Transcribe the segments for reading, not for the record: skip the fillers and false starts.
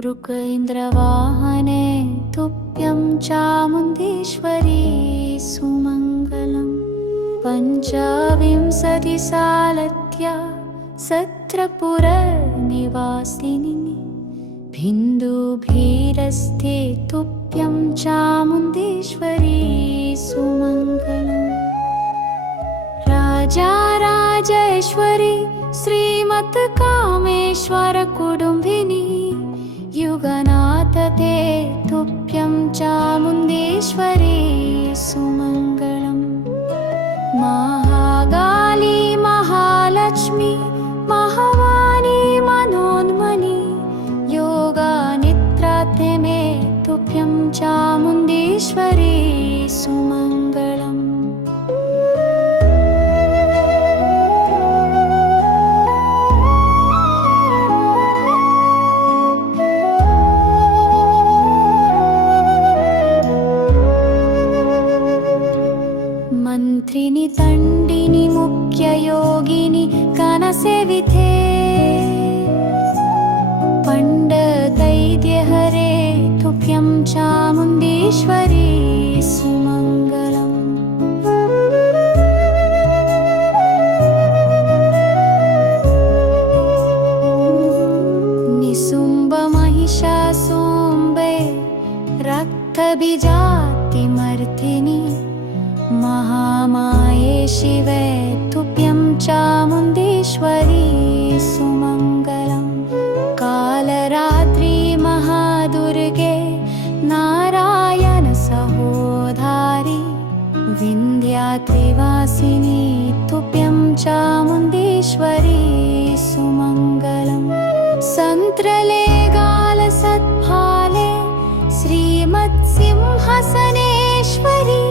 मृगेन्द्रवाहने तुभ्यं चामुण्डेश्वरी सुमङ्गलम्। पञ्चविंशतिसालत्या सत्रपुरनिवासिनी बिन्दुभिरस्ते तुभ्यं चामुण्डेश्वरी सुमङ्गलम्। राजाराजेश्वरी श्रीमत्कामेश्वर कुटुम्बिनी युगनाथ ते तुभ्यं चामुण्डेश्वरी सुमङ्गलम्। महाकाली महालक्ष्मी महावाणी मनोन्मनी योगनिद्राते मे तुभ्यं चामुण्डेश्वरी सुमङ्गलम्। मंत्रिणी दंडिनी मुख्य योगिनी कनसेविते पंडतैद्यहरे तुभ्यं चामुण्डेश्वरी सुमङ्गलम्। निसुम्ब महिषासुम्बे रक्तबीजातिमर्दिनी महामाये शिवे तुभ्यं चामुण्डेश्वरी सुमङ्गलम्। कालरात्रि महादुर्गे नारायण सहोधारी विन्ध्याद्रिवासिनी तुभ्यं चामुण्डेश्वरी सुमङ्गलम्। सन्त्रले गालसत्फाले श्रीमत्सिंहासनेश्वरी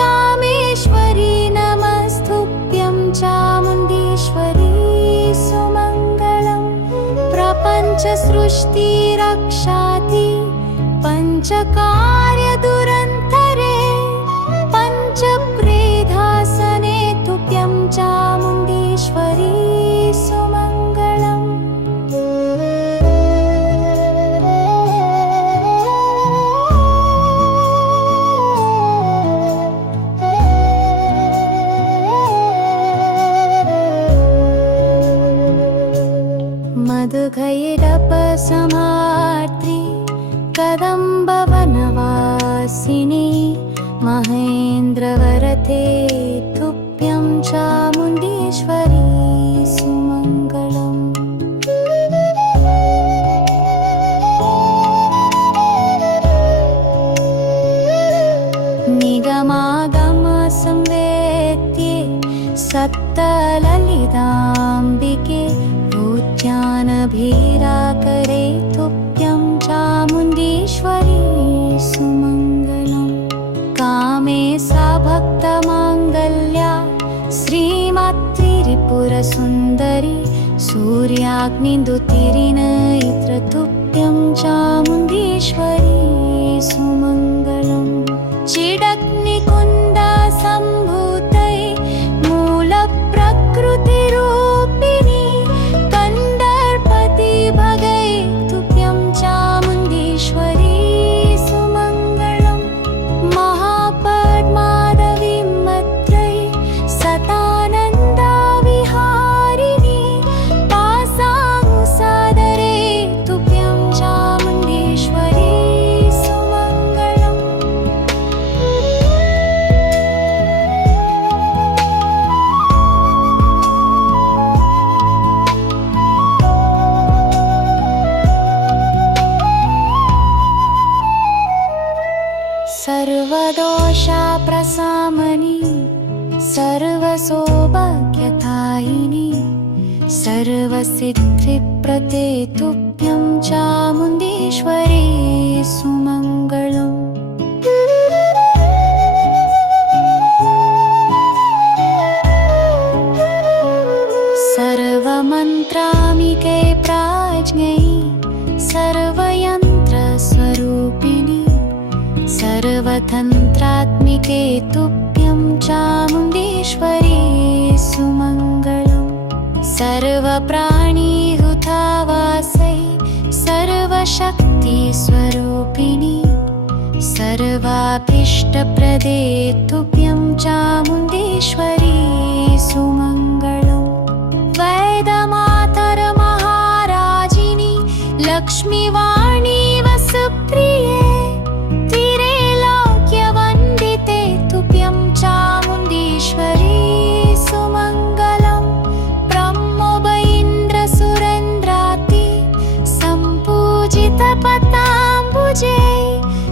कामेश्वरी नमस्तुभ्यं चामुण्डेश्वरी सुमङ्गलम्। प्रपञ्चसृष्टिरक्षाति पञ्चकार्यदुरन्तरे पञ्चप्रेधासने तुभ्यं चामुण्डेश्वरी सुमङ्गलम्। मधुकैरपसमार्द्री कदम्बवनवासिनी महेन्द्रवरते तुभ्यं चामुण्डेश्वरी सुमङ्गलम्। निगमागमसंवेद्ये सप्तललिताम्बिके ज्ञानभीराकरे तुभ्यं चामुण्डेश्वरी सुमङ्गलम्। कामे सा भक्तमाङ्गल्या श्रीमात्रिपुरसुन्दरी सूर्याग्निदुतिरिनयित्र तुभ्यं चामुण्डेश्वरी सुमङ्गलम्। चिदग्निकुण्डसम्भूतै मूलप्रकृतिरूपिणी भगै तुभ्यं चामुण्डेश्वरी सुमङ्गलम्। महापद्मादेवी मत्रै सतानन्दाविहारिणी पासामुसादरे तुभ्यं चामुण्डेश्वरी सुमङ्गलम्। सर्वदोषप्रशमनी सर्वसौभाग्यदायिनी सर्वसिद्धिप्रदे तुभ्यं चामुण्डेश्वरी सुमङ्गलम्। सर्वमन्त्रामिके प्राज्ञै सर्वयन्त्रस्वरूपिणी सर्वतन्त्रात्मिके तुभ्यं चामुण्डेश्वरी सुमङ्गलम्। सर्वप्राणिहुतावासै सर्वशक्तिप्रदे सर्वाभीष्टप्रदे तुभ्यं चामुण्डेश्वरी सुमङ्गलम्। वैदमातरमहाराजिनि लक्ष्मीवाणी वसुप्रिये त्रिलोक्यवन्दिते तुभ्यं चामुण्डेश्वरी सुमङ्गलम्। ब्रह्मोप इन्द्रसुरेन्द्राति सम्पूजितपदाम्बुजे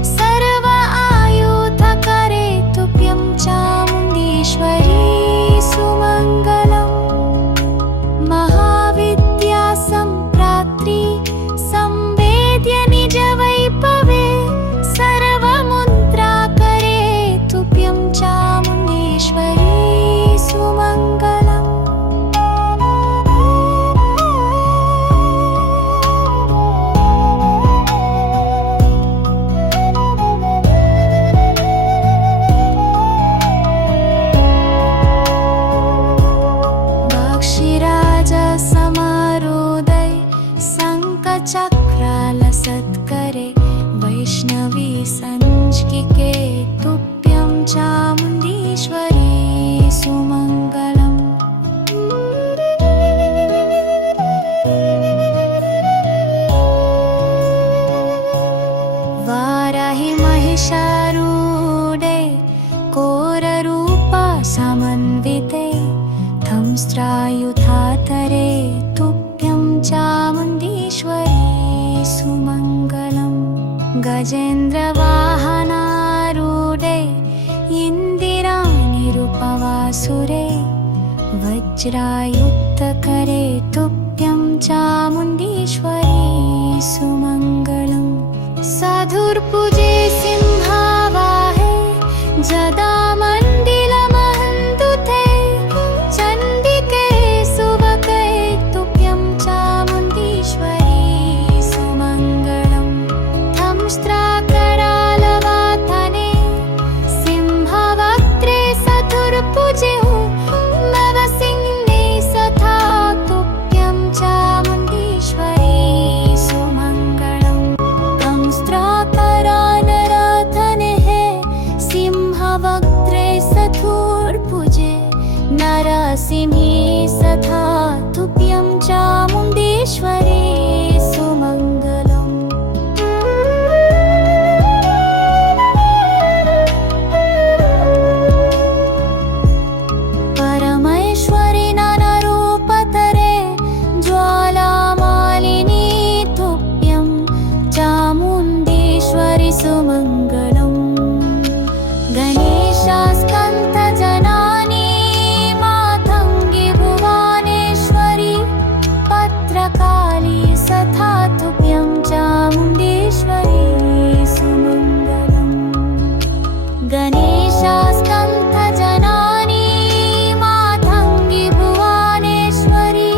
सर्व आयुधकरे तुभ्यं चामुण्डेश्वरी सुमङ्गलम्। महाविद्या सम्प्राप्ति संवेद्य निजवैभवे सर्वमुद्राकरे तुभ्यं चामुण्डेश्वरी सुमङ्गलम्। समारोदय शङ्खचक्रालसत्करे वैष्णवी सञ्चिके तुभ्यं चामुण्डेश्वरी सुमङ्गलम्। वाराहि महिषारूढे कोररूपा समन्विते धंस्त्रायुधाधरे तुभ्यं चामुण्डेश्वरी सुमङ्गलम्। गजेन्द्रवाहनारूढे इन्दिरानिरुपवासुरे वज्रायुक्तकरे तुभ्यं चामुण्डेश्वरी सुमङ्गलम्। साधुर्भुजे सिंहावाहे जदामण्डिलमहन्तुते चण्डिके सुभगे तुभ्यं चामुण्डेश्वरी सुमङ्गलम्। धंस्त्राकरालवाथने सिंहवक्त्रे सधुर्भुजे नवसिंहे सथा तुभ्यं चामुण्डेश्वरी सुमङ्गलम्। धंस्त्राकरालराधने सिंहवक्त्रे सधुर्भुजे नरसिंहे सथा तुभ्यं चामुण्डेश्वरी सुमङ्गलम्। परमेश्वरि नानारूपधरे ज्वालामालिनी तुभ्यं चामुण्डेश्वरी सुमङ्गलम्। गणेशस्कन्धजननी मातङ्गी भुवनेश्वरी भद्रकाली सथा तुभ्यं चामुण्डेश्वरी सुमङ्गलम्। गणेशस्कन्धजननी मातङ्गी भुवनेश्वरी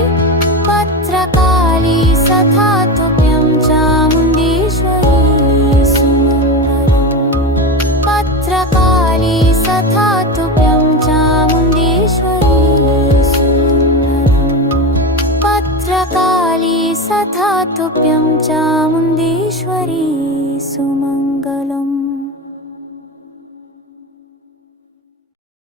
भद्रकाली सथा तुभ्यं चामुण्डेश्वरी सुमङ्गलम्। भद्रकाली सथा तुभ्यं चामुण्डेश्वरी सुमङ्गलम्। भद्रकाली सथा तुभ्यं चामुण्डेश्वरी सुमङ्गलम्।